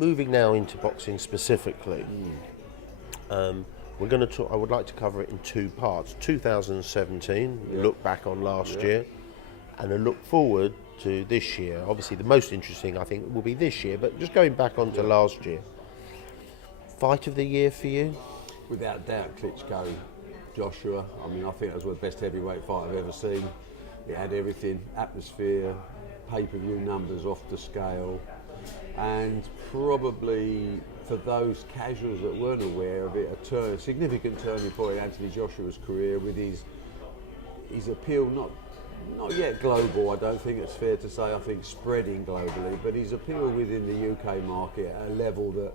moving now into boxing specifically, we're going to talk. I would like to cover it in two parts. 2017, look back on last year, and a look forward to this year. Obviously, the most interesting, I think, will be this year, but just going back onto last year. Fight of the year for you? Without doubt, Klitschko, Joshua. I mean, I think that was the best heavyweight fight I've ever seen. It had everything, atmosphere, pay-per-view numbers off the scale, and probably for those casuals that weren't aware of it, a significant turning point in Anthony Joshua's career with his appeal, not yet global, I don't think it's fair to say, I think spreading globally, but his appeal within the UK market at a level that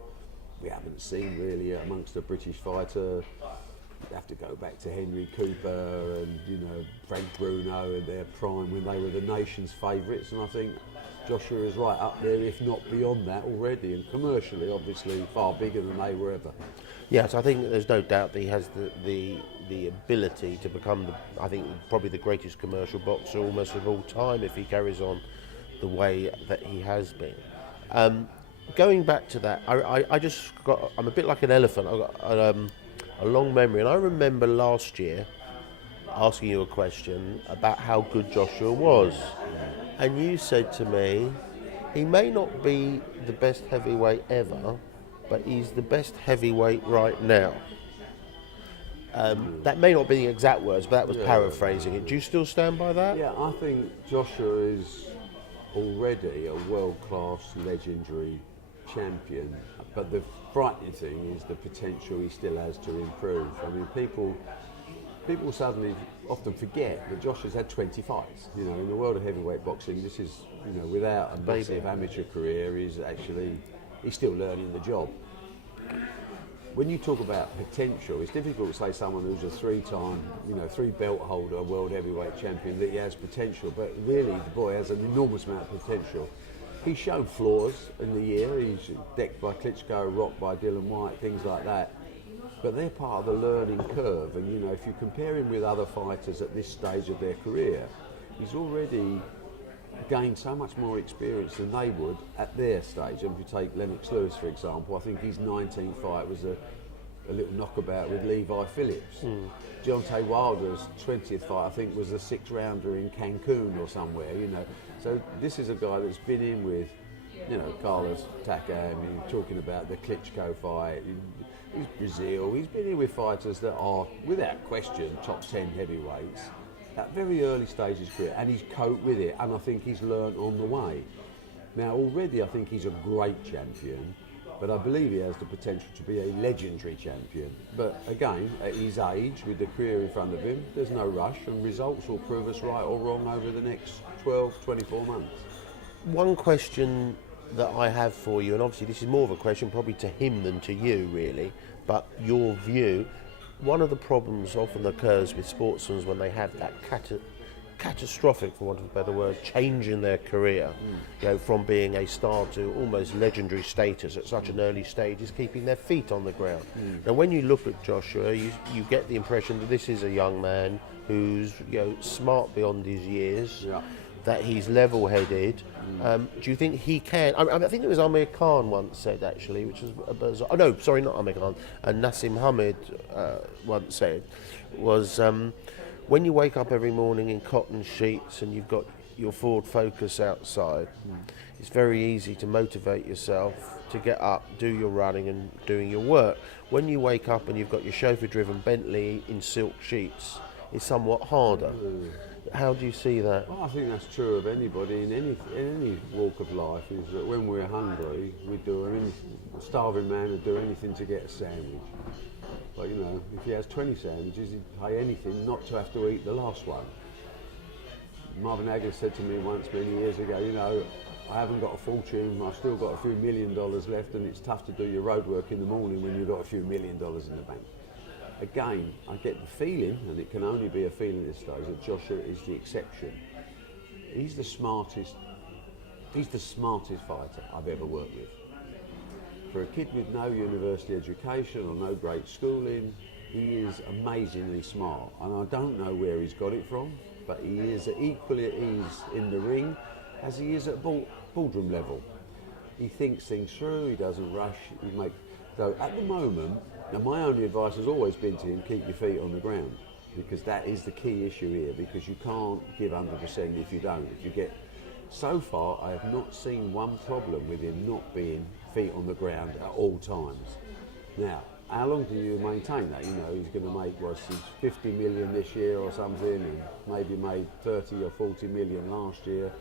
we haven't seen really amongst a British fighter. You have to go back to Henry Cooper and Frank Bruno and their prime when they were the nation's favourites, and I think Joshua is right up there, if not beyond that already, and commercially obviously far bigger than they were ever. Yes, I think there's no doubt that he has the ability to become, I think, probably the greatest commercial boxer almost of all time if he carries on the way that he has been. Going back to that, I'm a bit like an elephant. I've got a long memory, and I remember last year asking you a question about how good Joshua was, and you said to me, he may not be the best heavyweight ever, but he's the best heavyweight right now. That may not be the exact words, but that was paraphrasing it. Do you still stand by that? Yeah, I think Joshua is already a world-class, legendary champion, but the frightening thing is the potential he still has to improve. I mean, people suddenly often forget that Josh has had 20 fights. In the world of heavyweight boxing, this is, without a massive amateur career, he's still learning the job. When you talk about potential, it's difficult to say someone who's a three-time, three belt holder, world heavyweight champion, that he has potential, but really the boy has an enormous amount of potential. He's shown flaws in the year. He's decked by Klitschko, rocked by Dylan White, things like that. But they're part of the learning curve. And if you compare him with other fighters at this stage of their career, he's already gained so much more experience than they would at their stage. And if you take Lennox Lewis, for example, I think his 19th fight was a little knockabout with Levi Phillips. Deontay Wilder's 20th fight, I think, was a 6-rounder in Cancun or somewhere. So this is a guy that's been in with, Carlos Takam, talking about the Klitschko fight, he's Brazil. He's been in with fighters that are, without question, top 10 heavyweights at very early stages of his career, and he's coped with it, and I think he's learned on the way. Now, already I think he's a great champion, but I believe he has the potential to be a legendary champion. But again, at his age, with the career in front of him, there's no rush, and results will prove us right or wrong over the next 12, 24 months. One question that I have for you, and obviously this is more of a question probably to him than to you really, but your view, one of the problems often occurs with sportsmen when they have that catastrophic, for want of a better word, change in their career, from being a star to almost legendary status at such an early stage, is keeping their feet on the ground. Now, when you look at Joshua, you get the impression that this is a young man who's smart beyond his years, that he's level-headed. Do you think he can? I think it was Amir Khan once said, actually, which was a bizarre. Oh no, sorry, not Amir Khan. Nassim Hamid once said was. When you wake up every morning in cotton sheets and you've got your Ford Focus outside, it's very easy to motivate yourself to get up, do your running and doing your work. When you wake up and you've got your chauffeur-driven Bentley in silk sheets, it's somewhat harder. How do you see that? Well, I think that's true of anybody in any walk of life, is that when we're hungry, we do anything. A starving man would do anything to get a sandwich. But if he has 20 sandwiches, he'd pay anything not to have to eat the last one. Marvin Hagler said to me once many years ago, I haven't got a fortune, I've still got a few $1 million left, and it's tough to do your road work in the morning when you've got a few $1 million in the bank. Again, I get the feeling, and it can only be a feeling at this stage, that Joshua is the exception. He's the smartest fighter I've ever worked with. For a kid with no university education or no great schooling, he is amazingly smart. And I don't know where he's got it from, but he is equally at ease in the ring as he is at boardroom level. he thinks things through, he doesn't rush, so at the moment, and my only advice has always been to him, keep your feet on the ground, because that is the key issue here, because you can't give 100% if you don't. So far, I have not seen one problem with him not being feet on the ground at all times. Now, how long do you maintain that? He's going to make, 50 million this year or something, and maybe made 30 or 40 million last year.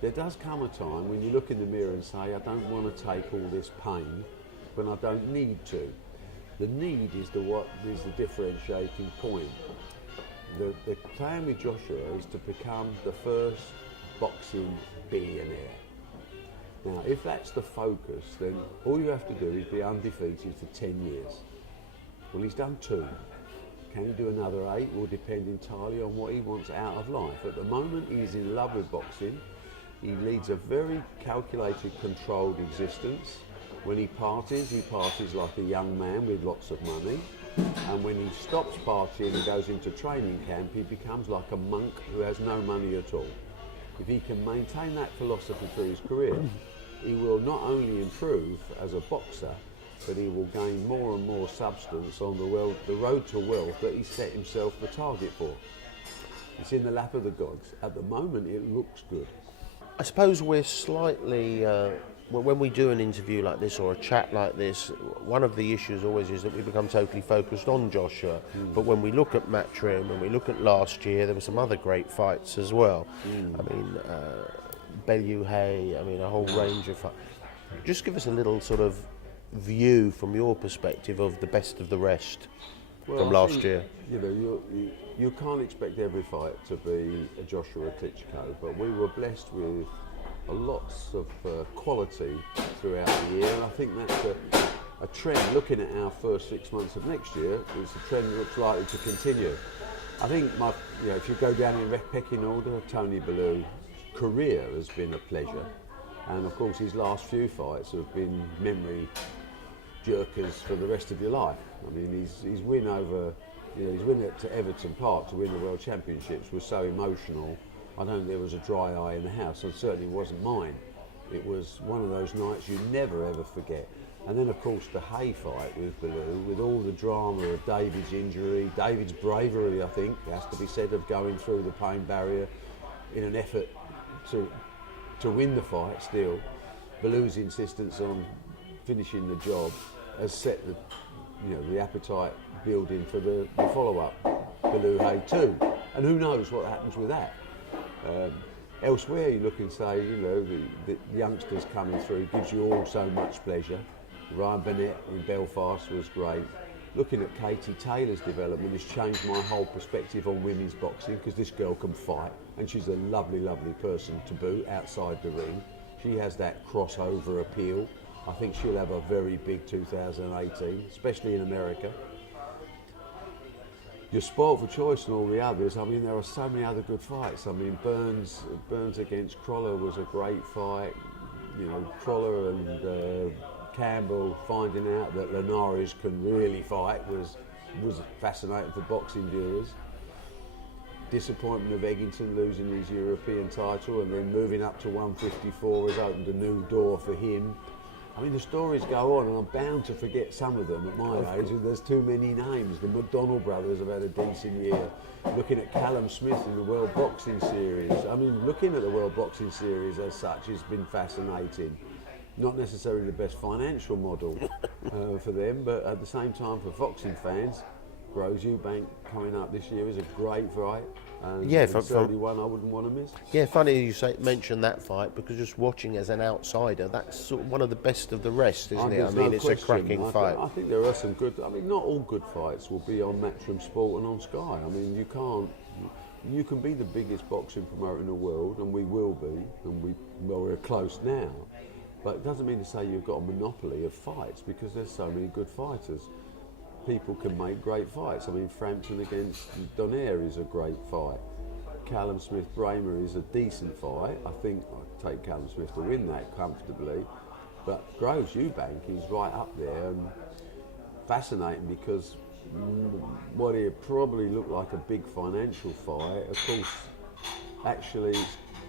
There does come a time when you look in the mirror and say, I don't want to take all this pain, but I don't need to. The need is the differentiating point. The plan with Joshua is to become the first boxing billionaire. Now, if that's the focus, then all you have to do is be undefeated for 10 years. Well, he's done 2. Can he do another 8? Will depend entirely on what he wants out of life. At the moment, he's in love with boxing. He leads a very calculated, controlled existence. When he parties like a young man with lots of money. And when he stops partying and goes into training camp, he becomes like a monk who has no money at all. If he can maintain that philosophy through his career, he will not only improve as a boxer, but he will gain more and more substance on the road to wealth that he set himself the target for. It's in the lap of the gods. At the moment, it looks good. I suppose we're slightly, when we do an interview like this or a chat like this, one of the issues always is that we become totally focused on Joshua. But when we look at Matchroom, when we look at last year, there were some other great fights as well. I mean, BILLIONAIRE, a whole range of fights. Just give us a little sort of view from your perspective of the best of the rest from last year. You can't expect every fight to be a Joshua Klitschko, but we were blessed with lots of quality throughout the year, and I think that's a trend. Looking at our first 6 months of next year, it's a trend that looks likely to continue. I think if you go down in pecking order, Tony Bellew's career has been a pleasure, and of course his last few fights have been memory jerkers for the rest of your life. His win over, his win at Everton Park to win the World Championships was so emotional. I don't think there was a dry eye in the house, and certainly wasn't mine. It was one of those nights you never ever forget. And then of course the Hay fight with Bellew, with all the drama of David's injury, David's bravery, I think, has to be said, of going through the pain barrier in an effort to win the fight still. Bellew's insistence on finishing the job has set the appetite building for the follow-up, Bellew Hay 2. And who knows what happens with that. Elsewhere you look and say, the youngsters coming through gives you all so much pleasure. Ryan Burnett in Belfast was great. Looking at Katie Taylor's development has changed my whole perspective on women's boxing, because this girl can fight, and she's a lovely, lovely person to boot outside the ring. She has that crossover appeal. I think she'll have a very big 2018, especially in America. You're spoilt for choice and all the others. There are so many other good fights. Burns against Croller was a great fight. Croller and Campbell finding out that Linares can really fight was fascinating for boxing viewers. Disappointment of Eggington losing his European title and then moving up to 154 has opened a new door for him. The stories go on, and I'm bound to forget some of them at my age, and there's too many names. The McDonnell brothers have had a decent year. Looking at Callum Smith in the World Boxing Series. Looking at the World Boxing Series as such has been fascinating. Not necessarily the best financial model for them, but at the same time for boxing fans, Groves Eubank coming up this year is a great fight. And certainly one I wouldn't want to miss. Yeah, funny you mention that fight, because just watching as an outsider, that's sort of one of the best of the rest, isn't it? It's a cracking fight. I think there are some good. Not all good fights will be on Matchroom Sport and on Sky. You can be the biggest boxing promoter in the world, and we will be, and we're close now. But it doesn't mean to say you've got a monopoly of fights, because there's so many good fighters. People can make great fights. Frampton against Donaire is a great fight. Callum Smith-Bramer is a decent fight. I think I'd take Callum Smith to win that comfortably. But Groves Eubank is right up there, and fascinating, because what it probably looked like a big financial fight, of course, actually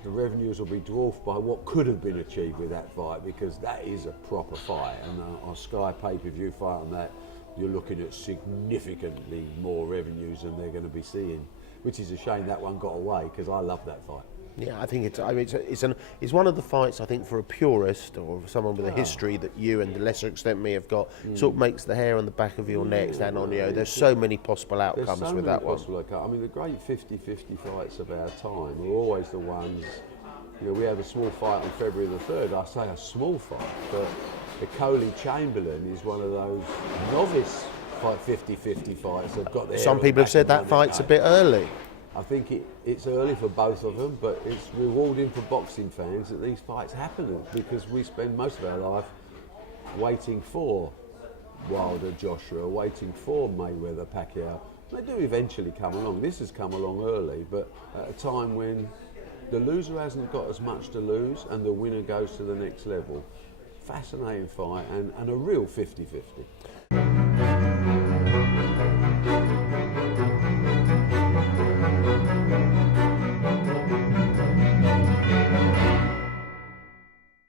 the revenues will be dwarfed by what could have been achieved with that fight, because that is a proper fight, and on Sky pay-per-view fight on that, you're looking at significantly more revenues than they're going to be seeing, which is a shame that one got away, because I love that fight. Yeah, I think it's one of the fights, I think, for a purist or someone with a history that you and to a lesser extent me have got, sort of makes the hair on the back of your neck stand on you. There's so many possible outcomes with that one. I mean, the great 50-50 fights of our time are always the ones, we had a small fight on February the 3rd. I say a small fight, but the Coley-Chamberlain is one of those novice 50-50 fights that got their Some people have said that fight's a bit early. I think it's early for both of them, but it's rewarding for boxing fans that these fights happen, because we spend most of our life waiting for Wilder, Joshua, waiting for Mayweather, Pacquiao. They do eventually come along. This has come along early, but at a time when the loser hasn't got as much to lose and the winner goes to the next level. Fascinating fight and a real 50-50.